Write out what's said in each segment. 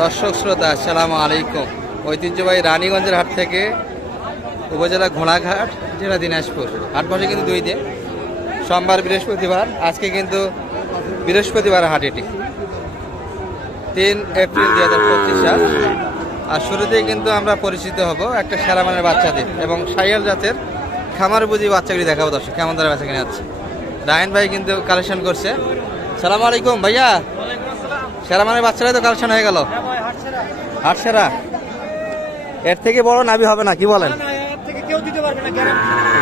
দর্শক শ্রোতা, আসসালামু আলাইকুম। ঐতিহ্যবাহী রানীগঞ্জের হাট থেকে উপজেলা ঘোড়াঘাট, জেলা দিনাজপুর। হাট বসে কিন্তু দুই দিন। সোমবার বৃহস্পতিবার, আজকে কিন্তু বৃহস্পতিবার হাট এটি। তিন এপ্রিল দুই হাজার পঁচিশ সাল। আর শুরুতেই কিন্তু আমরা পরিচিত হব একটা সেরা মানের বাচ্চাদের এবং সাইয়াল জাতের খামার বুঝি বাচ্চাগুলি দেখাবো দর্শক, কেমন তারা বাচ্চা কিনে যাচ্ছে রায়ন ভাই কিন্তু কালেকশন করছে। সালাম আলাইকুম ভাইয়া। সেরা মানের বাচ্চারাই তো কালেকশন হয়ে গেল। হাট সেরা। এর থেকে বড় নাবি হবে না কি বলেন?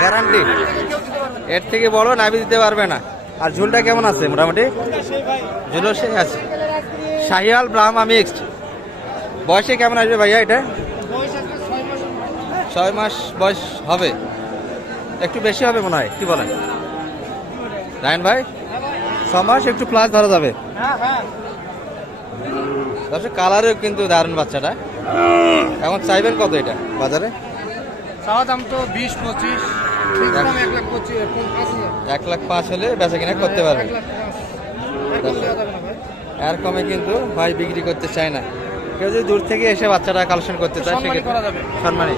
গ্যারান্টি এর থেকে বড় নাবি দিতে পারবে না। আর ঝুলটা কেমন আছে মোটামুটি? ঝুলও সেই আছে। শাহিয়াল ব্রাহ্মা মিক্সড বয়সে কেমন আসবে ভাইয়া এটা? ছয় মাস বয়স হবে। একটু বেশি হবে মনে হয় কি বলেন? রায়ন ভাই? ছ মাস একটু প্লাস ধরা যাবে। দর্শক কালারেও কিন্তু দারুণ বাচ্চাটা। এখন চাইবেন কত এটা বাজারে? চাওয়া দাম তো বিশ পঁচিশ এক লাখ পাঁচ হলে। বেচা কিনা করতে পারবে। আর কমে কিন্তু ভাই বিক্রি করতে চায় না। কেউ যদি দূর থেকে এসে বাচ্চাটা কালেকশন করতে চায় সেক্ষেত্রে করা যাবে। সম্মানী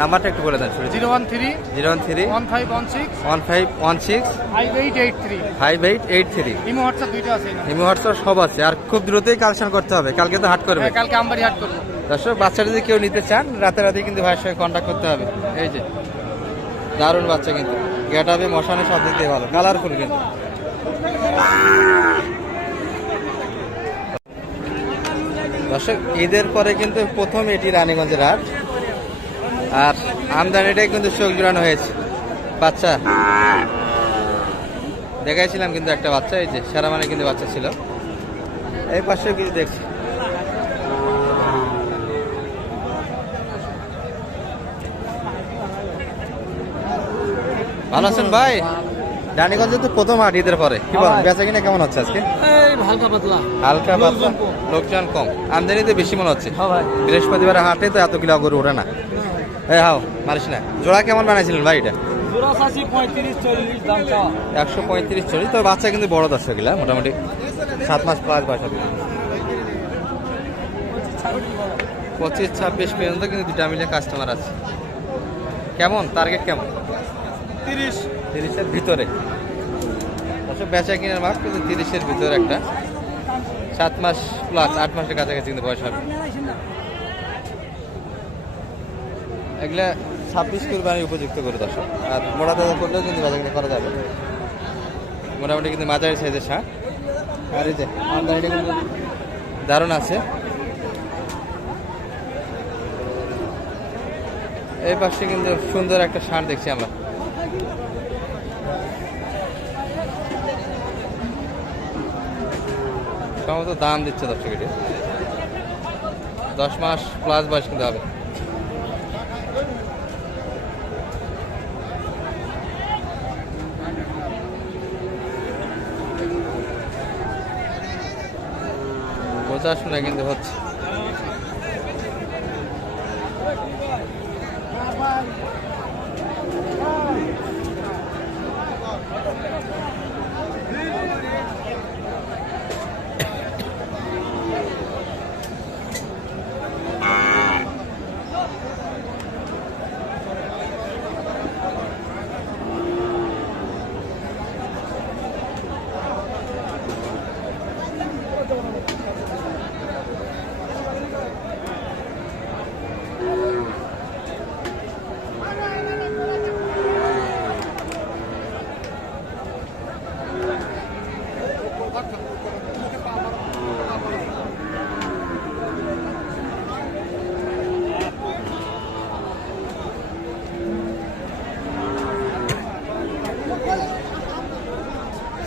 নাম্বারটা একটু বলে দেন zero one three zero one three one five one six one five one six five eight eight three five eight eight three imo WhatsApp দুইটা আছে না হোয়াটসঅ্যাপ সব আছে আর খুব দ্রুতই কালেকশন করতে হবে। কালকে তো হাট করবে। হ্যাঁ, কালকে আমবাড়ি হাট করব। দর্শক বাচ্চা যদি কেউ নিতে চান রাতে রাতে কিন্তু ভাইয়ের সঙ্গে কন্ট্যাক্ট করতে হবে। এই যে দারুণ বাচ্চা কিন্তু। গেট আপে মশানে সব দিয়ে ভালো। কালারফুল কিন্তু। দর্শক ঈদের পরে কিন্তু প্রথম এটি রানীগঞ্জের হাট। আমদানিটাই কিন্তু চোখ জুড়ানো হয়েছে। বাচ্চা। দেখাইছিলাম কিন্তু একটা বাচ্চা এই যে সেরা মানে কিন্তু বাচ্চা ছিল। এই পাশে কিছু দেখছি। ভালো আছেন ভাই? রানীগঞ্জে তো প্রথম হাট ঈদের পরে। কি বলেন বেচা কিনা কেমন হচ্ছে আজকে? হালকা পাতলা। হালকা পাতলা। লোকজন কম। লোকজন কম। আমদানি তো বেশি মনে হচ্ছে। হ্যাঁ বৃহস্পতিবার হাটে তো এত কিলো গরু ওঠে না। এই হাও মারিস না। জোড়া কেমন বানাইছিলেন ভাই এটা? একশো পঁয়ত্রিশ চল্লিশ। তো বাচ্চা কিন্তু বড় দর্শক গিলা মোটামুটি সাত মাস প্লাস বয়স হবে। পঁচিশ ছাব্বিশ পর্যন্ত কিন্তু দুটা মিলে কাস্টমার আছে। কেমন? টার্গেট কেমন? তিরিশ। তিরিশের ভিতরে। বেচা কিনার মাপ কিন্তু তিরিশের ভিতরে একটা। সাত মাস প্লাস আট মাসের কাছাকাছি কিন্তু বয়স হবে। এগুলা ছাব্বিশ কুরবানি উপযুক্ত করে দর্শক। আর মোড়া দাদা করলেও কিন্তু কিনা করা যাবে। মোটামুটি কিন্তু মাঝারি সাইজের শাক। আর এই যে আমদানিটা কিন্তু দারুণ আছে। এই পাশে কিন্তু সুন্দর একটা ষাঁড় দেখছি আমরা। সম্ভবত দাম দিচ্ছে দর্শক এটি। দশ মাস প্লাস বয়স কিন্তু হবে। বোঝাশোনা কিন্তু হচ্ছে।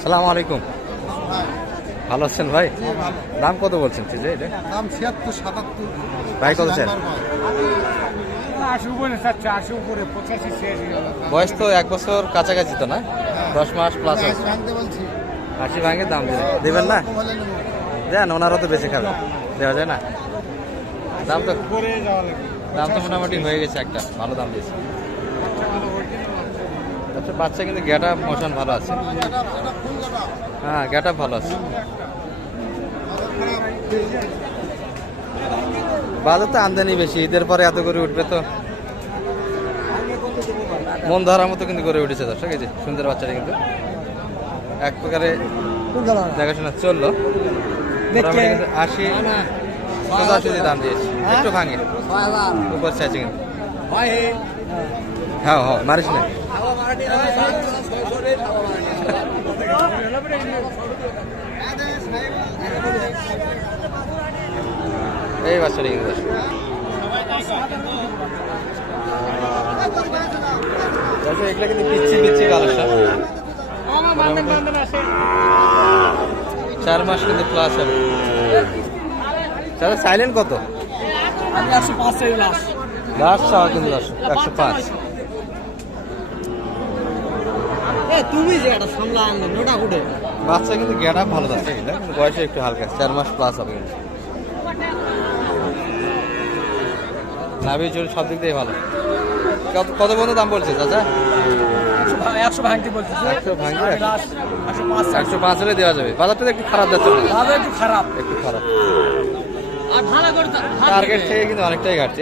সালাম আলাইকুম। ভালো আছেন ভাই? দাম কত বলছেন দাম ছিয়াত্তর সাতাত্তর। ভাই কত চান? বয়স তো এক বছর কাছাকাছি তো না? দশ মাস প্লাস আশি ভাঙে দাম দিবেন দেবেন না? দেন ওনারও তো বেশি খাবে। দেওয়া যায় না? দাম তো দাম তো মোটামুটি হয়ে গেছে একটা। ভালো দাম দিয়েছে। আচ্ছা বাচ্চা কিন্তু গ্যাটা মোশন ভালো আছে। হ্যাঁ গ্যাটা ভালো আছে। বাজার তো আমদানি বেশি ঈদের পরে এত করে উঠবে তো। মন ধরার মতো কিন্তু করে উঠেছে দর্শক এই যে সুন্দর বাচ্চাটা কিন্তু। এক প্রকারে দেখাশোনা চলল। আশি পঁচাশি দাম দিয়েছে। একটু ভাঙে। উপর চাইছে কিন্তু। হ্যাঁ হ্যাঁ মারিস না। এই বাচ্চাটা দর্শক এগুলো কিন্তু পিচ্ছি পিচ্ছি কালেকশন চার মাস কিন্তু প্লাস হবে। তাহলে সাইলেন্ট কত? আমি একশো পাঁচ লাস্ট লাস্ট কিন্তু একশো পাঁচ। এ তুমি যে এটা সামলা আনলে নোটা উঠে। বাচ্চা কিন্তু গেটা ভালো যাচ্ছে কিন্তু বয়সে একটু হালকা চার মাস প্লাস হবে কিন্তু। নাভি চুল সব দিক দিয়ে ভালো। কত কত পর্যন্ত দাম বলছে চাচা? একশো ভাঙতে বলছি একশো ভাঙবে একশো পাঁচ একশো পাঁচ হলে দেওয়া যাবে। বাজারটা একটু খারাপ যাচ্ছে একটু খারাপ। একটু খারাপ। টার্গেট থেকে কিন্তু অনেকটাই ঘাটছে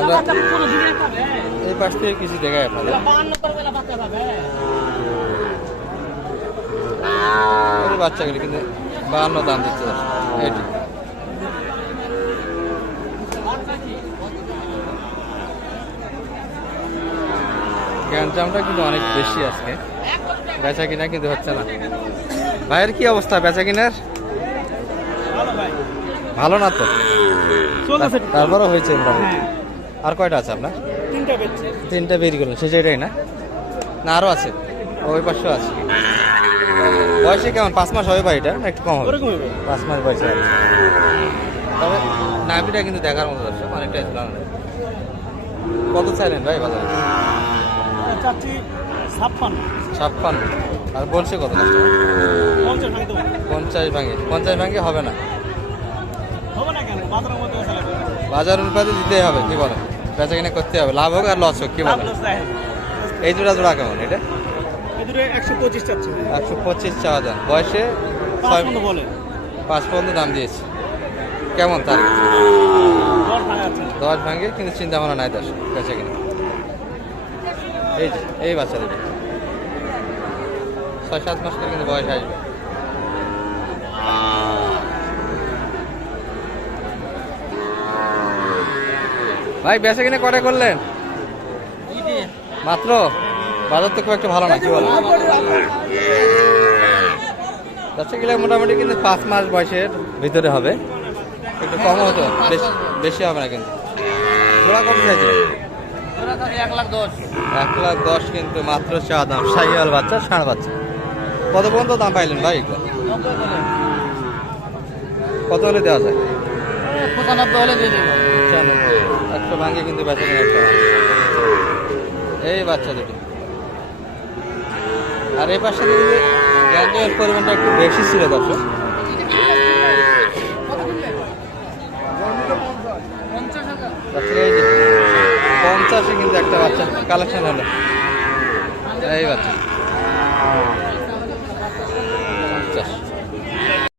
আমরা এই পাশ থেকে কিছু দেখায় আপনাদের। এই বাচ্চাগুলি কিন্তু বাহান্ন দাম দিচ্ছে। এটি গ্যাঞ্জামটা কিন্তু অনেক বেশি আজকে। বেচা কিনা কিন্তু হচ্ছে না। ভাইয়ের কি অবস্থা? বেচা কিনার? ভালো না তো? তারপরও হয়েছে মোটামুটি। আর কয়টা আছে আপনার? তিনটা তিনটা বের করলেন সে সেটাই না? না আরও আছে। ওই পাশেও আছে। বয়সে কেমন? পাঁচ মাস হবে বাড়িটা একটু কম হবে? পাঁচ মাস বয়সে আছে। তবে নাভিটা কিন্তু দেখার মতো দর্শক অনেকটাই ঝুলানো কত চাইলেন ভাই বাজারে? ছাপ্পান্ন। আর বলছে কত পঞ্চাশ ভাঙে। পঞ্চাশ ভাঙে হবে না? হবে না কেন? বাজারের মধ্যে চালাবে বাজার অনুপাতে দিতেই হবে কি বলেন বেচা কিনা করতে হবে লাভ হোক আর লস হোক কি বলেন এই জোড়া জোড়া কেমন এটা? একশো পঁচিশ একশো পঁচিশ চাওয়া দাম বয়সে পাঁচ পর্যন্ত দাম দিয়েছে। কেমন তার? দশ ভাঙা কিন্তু চিন্তা ভাবনা নাই দশ বেচা কিনা এই এই বাচ্চাদের। ছয় সাত মাস করে কিন্তু বয়স আসবে। ভাই, বেচা কিনে কটা করলেন? মাত্র? বাজার তো খুব একটা ভালো না, কি বলো মোটামুটি কিন্তু পাঁচ মাস বয়সের ভিতরে হবে। একটু কম হতো, বেশ- হবে না কিন্তু। জোড়া কত চাইছে এক লাখ দশ এক লাখ দশ কিন্তু মাত্র চা দাম। সাইয়াল বাচ্চা, ষাঁড় বাচ্চা। কত পর্যন্ত দাম পাইলেন ভাই? কত হলে দেওয়া যায়? পঁচানব্বই হলে দিয়ে দেবো। একশো ভাঙে কিন্তু বেচা একটা এই বাচ্চা দুটি। আর এই পাশে গ্যাঞ্জের পরিমাণটা একটু বেশি ছিল দর্শক পঞ্চাশে কিন্তু একটা বাচ্চা কালেকশন হলো। এই বাচ্চা।